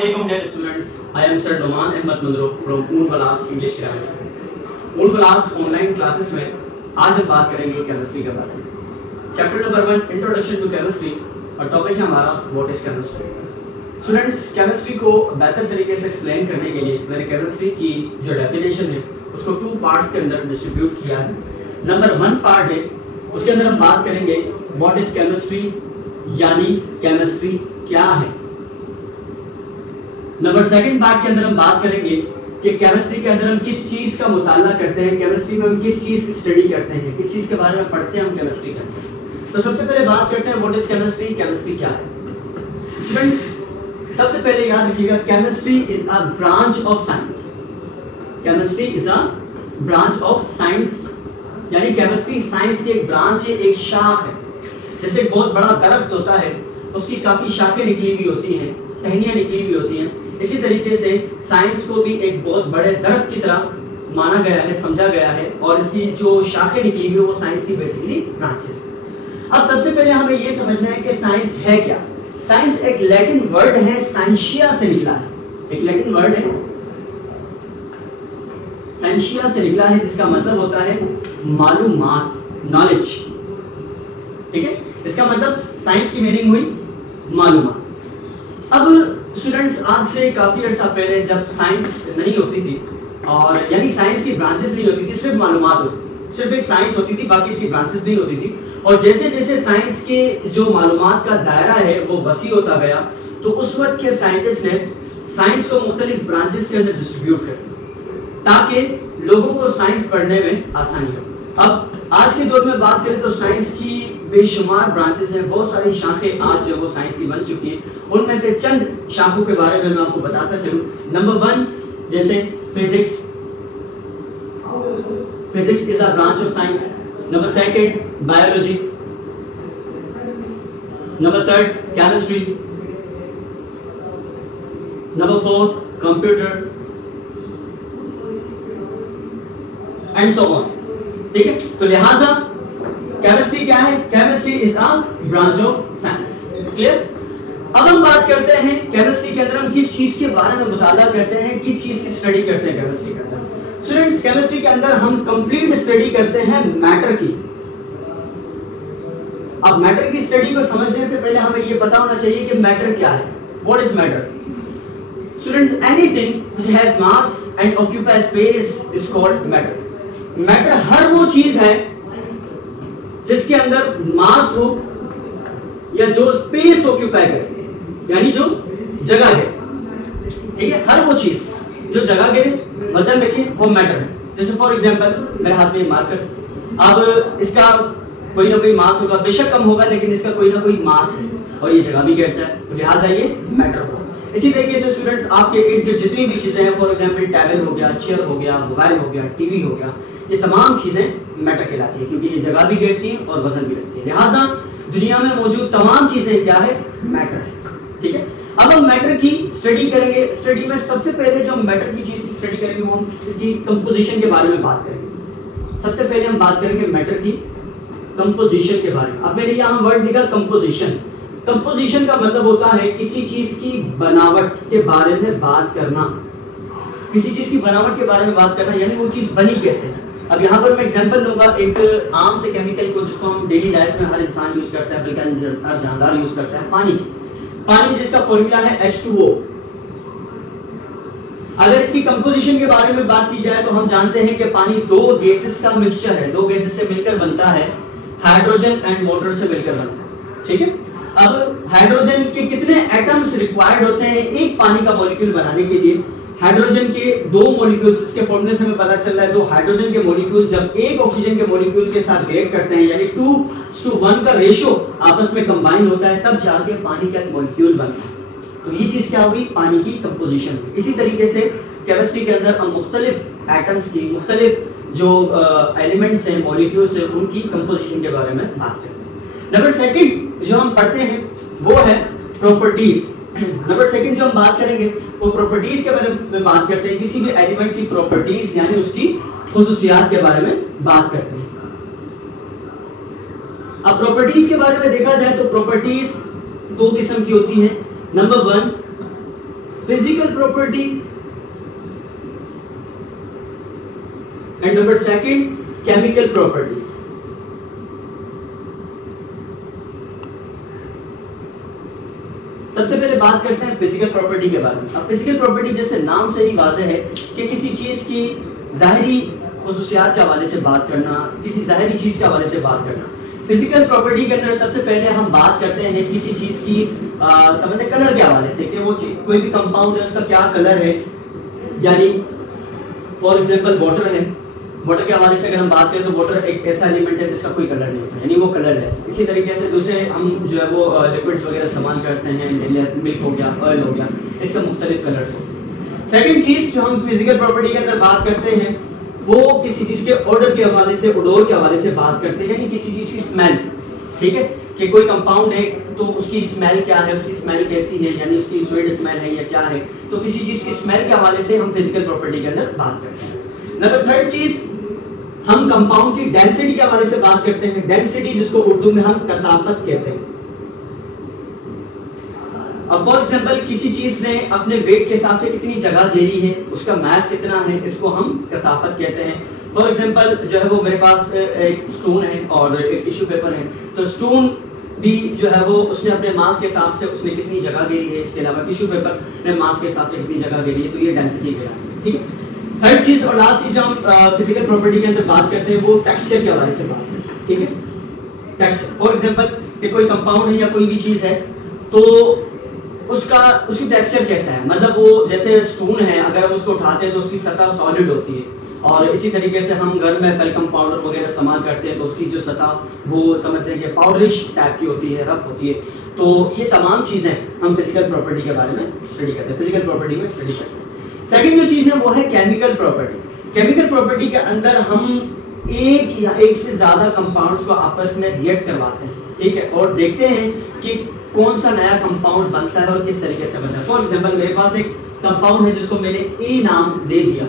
Welcome dear students, I am Sir Noman Ahmed Mandro from Moonbalas English Grammar. Moonbalas online classes में आज हम बात करेंगे chemistry के बारे में। Chapter number 1 introduction to chemistry और टॉपिक है हमारा what is chemistry. Students, chemistry को बेहतर तरीके से एक्सप्लेन करने के लिए मैंने केमिस्ट्री की जो डेफिनेशन है उसको 2 पार्ट्स के अंदर डिस्ट्रीब्यूट किया है। नंबर 1 पार्ट है, उसके अंदर हम बात करेंगे व्हाट इज केमिस्ट्री, यानी केमिस्ट्री क्या है। नंबर 2 पार्ट के अंदर हम बात करेंगे कि केमिस्ट्री के अंदर हम किस चीज का मुताला करते हैं, केमिस्ट्री में हम किस चीज की स्टडी करते हैं, किस चीज के बारे में पढ़ते हैं हम केमिस्ट्री करते हैं। तो सबसे पहले बात करते हैं व्हाट इज केमिस्ट्री, केमिस्ट्री क्या है। स्टूडेंट्स, सबसे पहले याद रखिएगा chemistry is a branch of science. Chemistry is a branch of science, यानी केमिस्ट्री साइंस की एक ब्रांच है, एक शाख है। जैसे एक बहुत बड़ा दरख्त होता है, उसकी काफी शाखें निकली हुई होती हैं, टहनियां निकली हुई होती हैं। इसी तरीके से साइंस को भी एक बहुत बड़े दरख्त की तरह माना गया है, समझा गया है, और इसकी जो शाखें निकली हुई है वो साइंस की बेसिकली ब्रांचेस। अब सबसे पहले हमें ये समझना है कि साइंस है क्या। साइंस एक लैटिन वर्ड है, साइंशिया से निकला है। एक लैटिन वर्ड है, साइंशिया से निकला है, जिसका मतलब होता है मालूमात, नॉलेज। ठीक है, इसका मतलब साइंस की मीनिंग हुई मालूमात। अब स्टूडेंट्स, आज से काफी अर्सा पहले जब साइंस नहीं होती थी, और यानी साइंस की ब्रांचेस नहीं होती थी, सिर्फ मालूमात होती, सिर्फ एक साइंस होती थी, बाकी इसकी ब्रांचेस नहीं होती थी। और जैसे जैसे साइंस के जो मालूमात का दायरा है वो वसी होता गया, तो उस वक्त के साइंटिस्ट ने साइंस को मुख्तलिफ ब्रांचेस के अंदर डिस्ट्रीब्यूट कर ताकि लोगों को साइंस पढ़ने में आसानी हो। अब आज के दौर में बात करें तो साइंस की बेशुमार ब्रांचेस हैं, बहुत सारी शाखें आज जो वो साइंस की बन चुकी हैं। उनमें से चंद शाखों के बारे में मैं आपको बताता चलूं। नंबर 1 जैसे physics, physics is a branch of science. Number 2 biology. Number 3 chemistry. Number 4 computer and so on. ठीक है, तो लिहाजा केमिस्ट्री क्या है? Chemistry is a branch of science. Clear? अब हम बात करते हैं केमिस्ट्री के अंदर हम किस चीज के बारे में मुताला करते हैं, किस चीज की स्टडी करते हैं केमिस्ट्री के अंदर। स्टूडेंट्स, केमिस्ट्री के अंदर हम कंप्लीट स्टडी करते हैं मैटर की। अब मैटर की स्टडी को समझने से पहले हमें यह पता होना चाहिए कि मैटर क्या है। What is matter? Students, anything which has mass and occupy space is called matter. Matter हर वो चीज है जिसके अंदर मास हो या जो स्पेस ऑक्यूपाई करे, यानी जो जगह है। ठीक है, हर वो चीज जो जगह के वजन रखे वो मैटर है। जैसे फॉर एग्जांपल मेरे हाथ में मार्कर, अब इसका कोई ना कोई मास होगा, बेशक कम होगा, लेकिन इसका कोई ना कोई मास है और ये जगह भी कहता है, तो लिहाजा ये मैटर होगा। इसी तरीके से स्टूडेंट्स, आपके इर्द गिर्द जितनी भी चीजें हैं, फॉर एग्जांपल टेबल हो गया, चेयर हो गया, मोबाइल हो गया, टीवी हो गया, ये तमाम चीजें मैटर कहलाती है, क्योंकि ये जगह भी कहती हैं और वजन भी रखती है। लिहाजा दुनिया में मौजूद तमाम चीजें क्या है? मैटर है। ठीक है, अब हम मैटर की स्टडी करेंगे। स्टडी में सबसे पहले जो हम मैटर की चीज की स्टडी करेंगे वो हम इसकी कंपोजिशन के बारे में बात करेंगे। सबसे पहले हम बात करेंगे मैटर की कंपोजिशन के बारे में। अब मैंने यहाँ वर्ड लिखा कंपोजिशन। कंपोजिशन का मतलब होता है किसी चीज की बनावट के बारे में बात करना, किसी चीज की बनावट के बारे में बात करना, यानी वो चीज बनी कैसे है। अब यहाँ पर मैं एग्जांपल लूंगा एक आम से केमिकल को, जिसको हम डेली लाइफ में हर इंसान यूज करता है, बल्कि हर जानदार यूज करता है, पानी। पानी जिसका फॉर्मूला है H2O। अगर इसकी कंपोजिशन के बारे में बात की जाए तो हम जानते हैं कि पानी 2 गैसेस का मिक्सचर है, 2 गैसेस से मिलकर बनता है, हाइड्रोजन एंड वाटर से मिलकर बनता है। ठीक है, अब हाइड्रोजन के कितने एटम्स रिक्वायर्ड होते हैं एक पानी का मॉलिक्यूल बनाने के लिए? हाइड्रोजन के 2 मॉलिक्यूल्स के फॉर्मूले से हमें पता चल रहा है, 2 हाइड्रोजन के मॉलिक्यूल जब एक ऑक्सीजन के मॉलिक्यूल के साथ रिएक्ट करते हैं, यानी 2:1 का रेशियो आपस में कंबाइन होता है, तब जाके पानी का मॉलिक्यूल बनता है। तो ये चीज क्या हुई? पानी की कंपोजिशन। इसी तरीके से केमिस्ट्री के अंदर हम मुख्तलिफ एटम्स की, मुख्तलिफ जो एलिमेंट्स हैं, मॉलिक्यूल्स हैं, उनकी कंपोजिशन के बारे में बात करते हैं। नंबर 2 जो हम पढ़ते हैं वो है प्रॉपर्टीज। नंबर 2 जो हम बात करेंगे वो प्रॉपर्टीज के बारे में बात करते हैं, किसी भी एलिमेंट की प्रॉपर्टीज यानी उसकी खुसूसियात के बारे में बात करते हैं। अब प्रॉपर्टीज के बारे में देखा जाए तो प्रॉपर्टीज 2 किस्म की होती हैं। Number 1 physical property, and number second, chemical property. सबसे पहले बात करते हैं फिजिकल प्रॉपर्टी के बारे में। अब फिजिकल प्रॉपर्टी जैसे नाम से ही वाज़ेह है कि किसी चीज़ की ज़ाहिरी खुसूसियात के हवाले से बात करना, किसी ज़ाहिरी चीज़ के हवाले से बात करना। फिजिकल प्रॉपर्टी के अंदर सबसे पहले हम बात करते हैं किसी चीज़ की समझते कलर के हवाले से, कि वो कोई भी कंपाउंड है उसका क्या कलर है। यानी फॉर एग्जाम्पल वाटर है, वाटर के हवाले से अगर हम बात करें तो वाटर एक ऐसा एलिमेंट है जिसका कोई कलर नहीं होता, यानी वो कलर है। इसी तरीके से दूसरे हम जो है वो लिक्विड्स वगैरह इस्तेमाल करते हैं, मिल्क हो गया, ऑयल हो गया, इसका मुख्तलिफ कलर हो। सेकेंड चीज़ जो हम फिजिकल प्रॉपर्टी के अंदर बात करते हैं वो किसी चीज़ के ऑर्डर के हवाले से, ओडोर के हवाले से बात करते हैं, यानी किसी चीज़ की स्मेल। ठीक है, कि कोई कंपाउंड है तो उसकी स्मेल क्या है, उसकी स्मेल कैसी है, यानी उसकी स्वीट स्मेल है या क्या है। तो किसी चीज़ की स्मेल के हवाले से हम फिजिकल प्रॉपर्टी के अंदर बात करते हैं। नंबर थर्ड चीज़, हम कंपाउंड की डेंसिटी के हवाले से बात करते हैं। डेंसिटी जिसको उर्दू में हम कसाफत कहते हैं। अब फॉर एग्जाम्पल किसी चीज ने अपने वेट के हिसाब से कितनी जगह घेरी है, उसका मास कितना है, इसको हम कसाफत कहते हैं। फॉर एग्जाम्पल जो है वो मेरे पास एक स्टोन है और एक टिश्यू पेपर है, तो स्टोन भी जो है वो उसने अपने मास के हिसाब से उसने कितनी जगह घेरी है, इसके अलावा टिश्यू पेपर ने मास के हिसाब से कितनी जगह घेरी है, तो ये डेंसिटी कहलाती है। ठीक है, थर्ड चीज और लास्ट चीज जो हम फिजिकल प्रॉपर्टी के अंदर बात करते हैं वो टेक्सचर के हवाले से बात करते हैं। ठीक है, टेक्सचर फॉर एग्जाम्पल कि कोई कंपाउंड है या कोई भी चीज है तो उसकी टेक्सचर कैसा है, मतलब वो जैसे स्टोन है, अगर हम उसको उठाते हैं तो उसकी सतह सॉलिड होती है, और इसी तरीके से हम घर में टैल्कम पाउडर वगैरह इस्तेमाल करते हैं तो उसकी जो सतह वो समझते हैं कि पाउडरिश टाइप की होती है, रफ होती है। तो ये तमाम चीज़ें हम फिजिकल प्रॉपर्टी के बारे में स्टडी करते हैं, फिजिकल प्रॉपर्टी में स्टडी करते हैं। सेकेंड जो चीज़ है वो है केमिकल प्रॉपर्टी। केमिकल प्रॉपर्टी के अंदर हम एक या एक से ज़्यादा कंपाउंड्स को आपस में रिएक्ट करवाते हैं, ठीक है, और देखते हैं कि कौन सा नया कंपाउंड बनता है और किस तरीके से बनता है। फॉर एग्जाम्पल मेरे पास एक कंपाउंड है जिसको मैंने ए नाम दे दिया,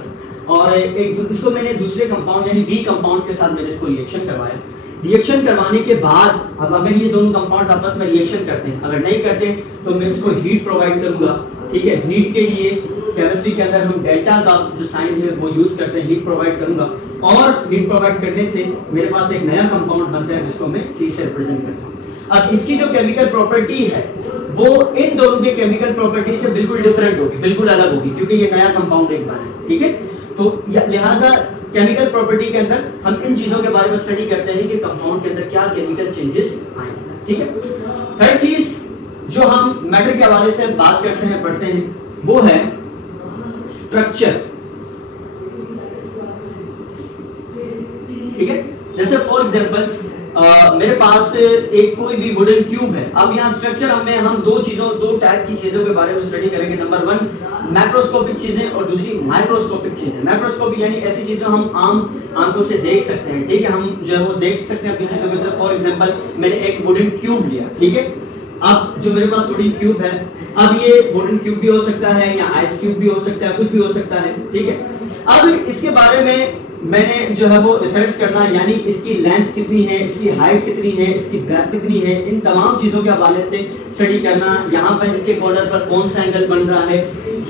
और एक इसको मैंने दूसरे कंपाउंड यानी बी कंपाउंड के साथ मैंने इसको रिएक्शन करवाया। रिएक्शन करवाने के बाद अब अगर ये दोनों कंपाउंड आपस में रिएक्शन करते हैं, अगर नहीं करते तो मैं इसको हीट प्रोवाइड करूंगा। ठीक है, हीट के लिए केमिस्ट्री के अंदर हम डेल्टा का जो साइन है वो यूज करते हैं, हीट प्रोवाइड करूंगा, और हीट प्रोवाइड करने से मेरे पास एक नया कंपाउंड बनता है जिसको मैं सी से रिप्रेजेंट करता हूँ। अब इसकी जो केमिकल प्रॉपर्टी है वो इन दोनों के केमिकल प्रॉपर्टी से बिल्कुल डिफरेंट होगी, बिल्कुल अलग होगी, क्योंकि ये नया कंपाउंड एक बार है। ठीक है, तो लिहाजा केमिकल प्रॉपर्टी के अंदर हम इन चीजों के बारे में स्टडी करते हैं कि कंपाउंड के अंदर क्या केमिकल चेंजेस आए। ठीक है, थर्ड चीज जो हम मैटर के हवाले से बात करते हैं, पढ़ते हैं, वो है स्ट्रक्चर। ठीक है, जैसे फॉर एग्जाम्पल मेरे पास एक कोई भी वुडन क्यूब है। अब यहाँ स्ट्रक्चर हम दो टाइप की चीजों के बारे में स्टडी करेंगे। नंबर वन मैक्रोस्कोपिक चीजें और दूसरी माइक्रोस्कोपिक चीजें। मैक्रोस्कोपिक यानी ऐसी चीजें हम आम आंखों से देख सकते हैं। ठीक है, हम जो है वो देख सकते हैं अपनी चीजों के अंदर। फॉर एग्जाम्पल मैंने एक वुडन क्यूब लिया, ठीक है, अब जो मेरे पास वुडन क्यूब है, अब ये वुडन क्यूब भी हो सकता है या आइस क्यूब भी हो सकता है, कुछ भी हो सकता है। ठीक है, अब इसके बारे में मैंने जो है वो रिसर्च करना, यानी इसकी लेंथ कितनी है, इसकी हाइट कितनी है, इसकी ब्रेथ कितनी है, इन तमाम चीज़ों के हवाले से स्टडी करना, यहाँ पर इसके बॉर्डर पर कौन सा एंगल बन रहा है,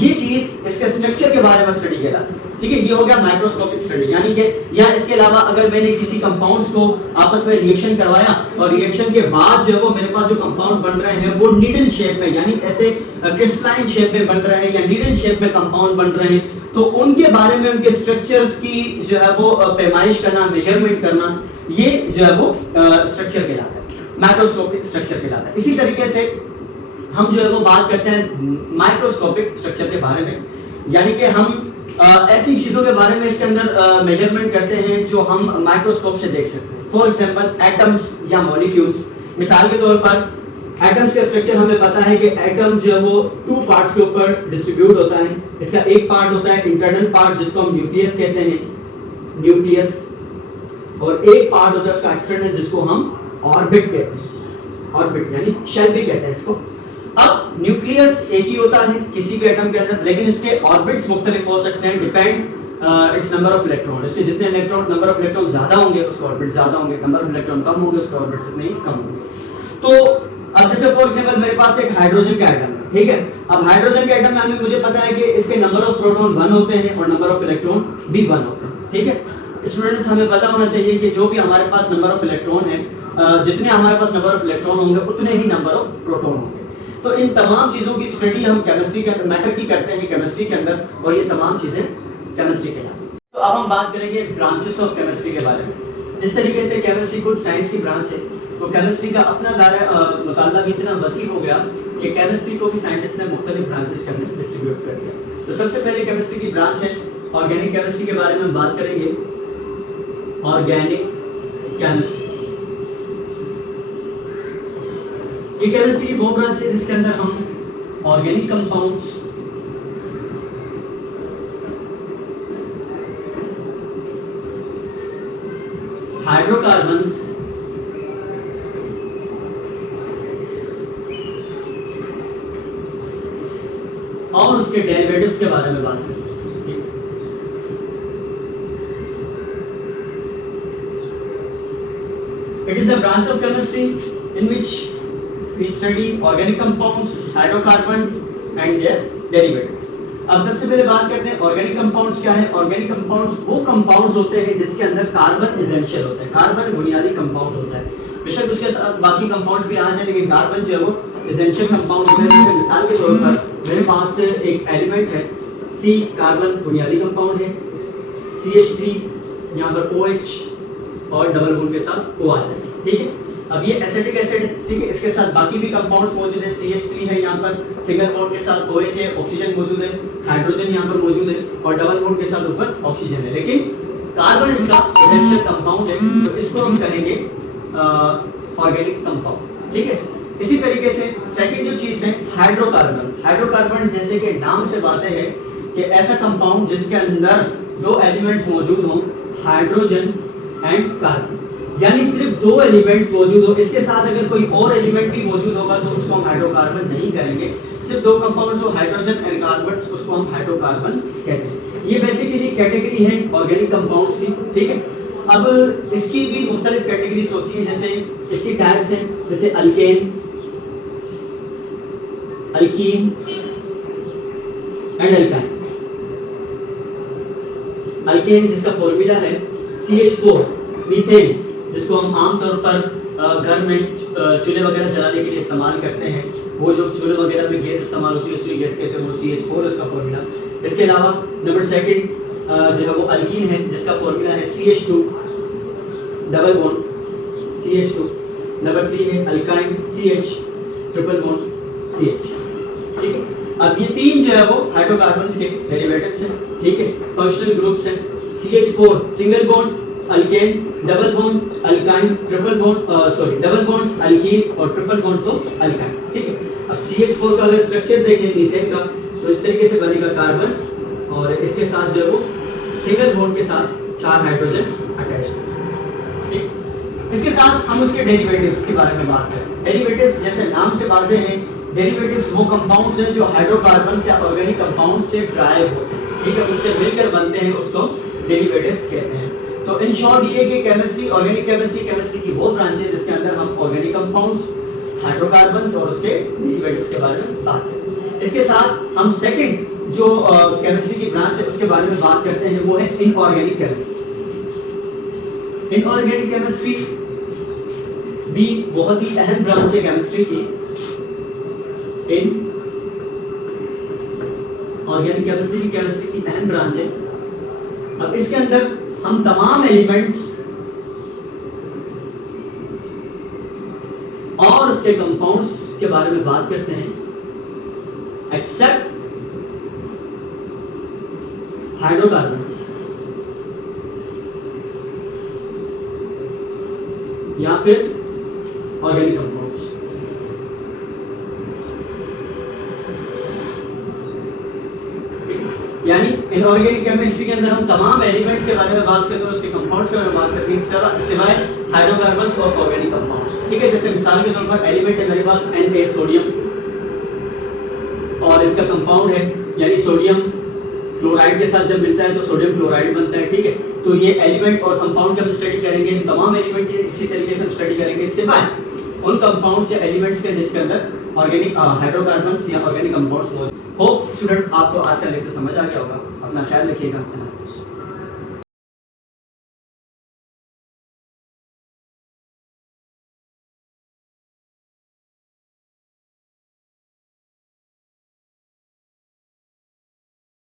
ये चीज़ इसके स्ट्रक्चर के बारे में स्टडी करा। ठीक है, ये हो गया माइक्रोस्कोपिक स्टडी। यानी कि या इसके अलावा अगर मैंने किसी कंपाउंड्स को आपस में रिएक्शन करवाया और रिएक्शन के बाद जो है वो मेरे पास जो कंपाउंड बन रहे हैं वो नीडल शेप में, यानी ऐसे क्रिस्टलाइन शेप में बन रहे हैं या नीडल शेप में कंपाउंड बन रहे हैं, तो उनके बारे में उनके स्ट्रक्चर्स की जो है वो पैमाइश करना, मेजरमेंट करना, ये जो है वो स्ट्रक्चर कहलाता है, माइक्रोस्कोपिक स्ट्रक्चर कहलाता है। इसी तरीके से हम जो है वो बात करते हैं माइक्रोस्कोपिक स्ट्रक्चर के बारे में, यानी कि हम ऐसी चीज़ों के बारे में इसके अंदर मेजरमेंट करते हैं जो हम माइक्रोस्कोप से देख सकते हैं। फॉर एग्जाम्पल एटम्स या मॉलिक्यूल्स। मिसाल के तौर पर एटम्स का स्ट्रक्चर हमें पता है कि एटम जो है वो 2 पार्ट्स के ऊपर डिस्ट्रीब्यूट होता है। इसका एक पार्ट होता है इंटरनल पार्ट जिसको हम न्यूक्लियस कहते हैं, न्यूक्लियस, और एक पार्ट होता है उसका एक्सटर्नल जिसको हम ऑर्बिट कहते हैं, ऑर्बिट यानी शेल भी कहते हैं इसको। अब न्यूक्लियस एक ही होता है किसी भी एटम के अंदर, लेकिन इसके ऑर्बिट्स मुख्तलिफ हो सकते हैं, depend it's number of electron. इसके जितने इलेक्ट्रॉन नंबर ऑफ इलेक्ट्रॉन ज्यादा होंगे उसके ऑर्बिट ज्यादा होंगे, नंबर ऑफ इलेक्ट्रॉन कम होंगे उसके ऑर्बिट उतने ही कम होंगे। तो अब जैसे फॉर एग्जाम्पल मेरे पास एक हाइड्रोजन का एटम है, ठीक है। अब हाइड्रोजन के एटम में मुझे पता है कि इसके नंबर ऑफ प्रोटॉन 1 होते हैं और नंबर ऑफ इलेक्ट्रॉन भी 1 होते हैं, ठीक है। स्टूडेंट्स हमें पता होना चाहिए कि जो भी हमारे पास नंबर ऑफ इलेक्ट्रॉन है, जितने हमारे पास नंबर ऑफ इलेक्ट्रॉन होंगे उतने ही नंबर ऑफ प्रोटॉन होंगे। तो इन तमाम चीज़ों की स्टडी हम केमिस्ट्री के अंदर मैटर की करते हैं केमिस्ट्री के अंदर, और ये तमाम चीज़ें केमिस्ट्री के अंदर। तो अब हम बात करेंगे ब्रांचेस ऑफ केमिस्ट्री के बारे में। जिस तरीके से केमिस्ट्री कुछ साइंस की ब्रांच है, तो केमिस्ट्री का अपना मुताला भी इतना वसी हो गया कि केमिस्ट्री को भी साइंटिस्ट ने मुख्तलिफ ब्रांचेस के अंदर डिस्ट्रीब्यूट कर दिया। तो सबसे पहले केमिस्ट्री की ब्रांच है ऑर्गेनिक केमिस्ट्री के बारे में हम बात करेंगे। ऑर्गेनिक केमिस्ट्री ये केमिस्ट्री की वो ब्रांच है जिसके अंदर हम ऑर्गेनिक कंपाउंड्स, हाइड्रोकार्बन, और उसके डेरिवेटिव्स के बारे में बात करेंगे। It is a branch of chemistry in which we study organic compounds, hydrocarbons and their derivatives. अब सबसे पहले बात करते हैं ऑर्गेनिक कंपाउंड्स क्या है। ऑर्गेनिक कंपाउंड्स वो कंपाउंड्स होते हैं जिसके अंदर कार्बन एसेंशियल होता है, कार्बन बुनियादी कंपाउंड होता है। बेशक उसके साथ बाकी कंपाउंड्स भी आ जाए, लेकिन कार्बन जो है वो एसेंशियल कंपाउंड होता है। जैसे मिसाल के तौर पर मेरे पास एक एलिमेंट है C, कार्बन बुनियादी कंपाउंड है, CH3 यहाँ पर OH और डबल बॉन्ड के साथ O आ जाए, ठीक है। अब ये एसिटिक एसिड, ठीक है, इसके साथ बाकी भी कंपाउंड मौजूद है। CH3 है यहाँ पर, सिंगल बॉन्ड के साथ OH है, ऑक्सीजन मौजूद है, हाइड्रोजन यहाँ पर मौजूद है और डबल बॉन्ड के साथ ऊपर ऑक्सीजन है, लेकिन कार्बन इसका एसेंशियल कंपाउंड है, तो इसको हम कहेंगे ऑर्गेनिक कंपाउंड, ठीक है। इसी तरीके से सेकंड जो चीज है हाइड्रोकार्बन। हाइड्रोकार्बन जैसे कि नाम से बातें है कि ऐसा कंपाउंड जिसके अंदर दो एलिमेंट्स मौजूद हों, हाइड्रोजन एंड कार्बन, यानी सिर्फ दो एलिमेंट मौजूद हो, इसके साथ अगर कोई और एलिमेंट भी मौजूद होगा तो उसको हम हाइड्रोकार्बन नहीं करेंगे। सिर्फ दो कंपाउंड जो हाइड्रोजन एंड कार्बन, उसको हम हाइड्रोकार्बन कहते हैं। ये बेसिकली कैटेगरी है ऑर्गेनिक कंपाउंड्स की, ठीक है। अब इसकी भी मुख्तलिफ कैटेगरीज होती है, जैसे इसकी टाइप्स हैं, जैसे alkane, alkyne and alkyne. Alkane जिसका फॉर्मूला है CH4, मीथेन जिसको हम आमतौर पर घर में चूल्हे वगैरह जलाने के लिए इस्तेमाल करते हैं, वो जो चूल्हे वगैरह में गैस इस्तेमाल होती है उसकी गैस कहते हैं, वो CH4 उसका फॉर्मूला। इसके अलावा नंबर सेकंड जो है वो अल्कीन है जिसका फॉर्मूला है CH2 double bond CH2। Number 3 है alkyne CH triple bond CH, ठीक है। अब ये तीन जो है वो हाइड्रोकार्बन के डेरिवेटिव्स हैं, ठीक है, फंक्शनल ग्रुप्स हैं। CH4 single bond alkane, double bond alkyne, triple bond double bond alkyne और ट्रिपल बॉन्ड तो अल्काइन, ठीक है। अब CH4 का अगर स्ट्रक्चर देखें मीथेन का, तो इस तरीके से बनेगा कार्बन और इसके साथ जो है वो सिंगल बॉन्ड के साथ 4 हाइड्रोजन अटैच, ठीक। इसके साथ हम उसके डेरिवेटिव्स के बारे में बात करें। डेरिवेटिव्स जैसे नाम से बातें हैं, डेरिवेटिव्स वो कंपाउंड्स हैं जो हाइड्रोकार्बन या ऑर्गेनिक कंपाउंड से ड्राइव होते हैं, ठीक है, उससे मिलकर बनते हैं, उसको डेरिवेटिव्स कहते हैं। तो इन शॉर्ट ये कि केमिस्ट्री, ऑर्गेनिक केमिस्ट्री की वो ब्रांच है जिसके अंदर हम ऑर्गेनिक कंपाउंड्स, हाइड्रोकार्बन और उसके डेरिवेटिव्स के बारे में बात करें। इसके साथ हम सेकंड जो केमिस्ट्री की ब्रांच है उसके बारे में बात करते हैं, वो है इनऑर्गेनिक केमिस्ट्री। इनऑर्गेनिक केमिस्ट्री भी बहुत ही अहम ब्रांच है केमिस्ट्री की। इन ऑर्गेनिक केमिस्ट्री की अहम ब्रांच है। अब इसके अंदर हम तमाम एलिमेंट्स और उसके कंपाउंड्स के बारे में बात करते हैं, एक्सेप्ट हाइड्रोकार्बन या फिर ऑर्गेनिक कंपाउंड्स। यानी इनऑर्गेनिक केमिस्ट्री के अंदर हम तमाम एलिमेंट्स के बारे में बात करते हैं, उसके कंपाउंड्स के बारे में बात करते हैं, सिवाय हाइड्रोकार्बन और ऑर्गेनिक कंपाउंड्स, ठीक है। जैसे मिसाल के तौर पर एलिमेंट है मेरे पास Na सोडियम और इसका कंपाउंड है, यानी सोडियम क्लोराइड के साथ जब मिलता है तो सोडियम क्लोराइड बनता है, ठीक है। तो ये एलिमेंट और कंपाउंड की हम स्टडी करेंगे, तमाम एलिमेंट की इसी तरीके से स्टडी करेंगे, सिवाय उन कंपाउंड या एलिमेंट्स के जिसके अंदर ऑर्गेनिक हाइड्रोकार्बन या ऑर्गेनिक कंपाउंड्स। होप स्टूडेंट आपको आज का लेक्चर समझ आ गया होगा। अपना ख्याल रखिएगा।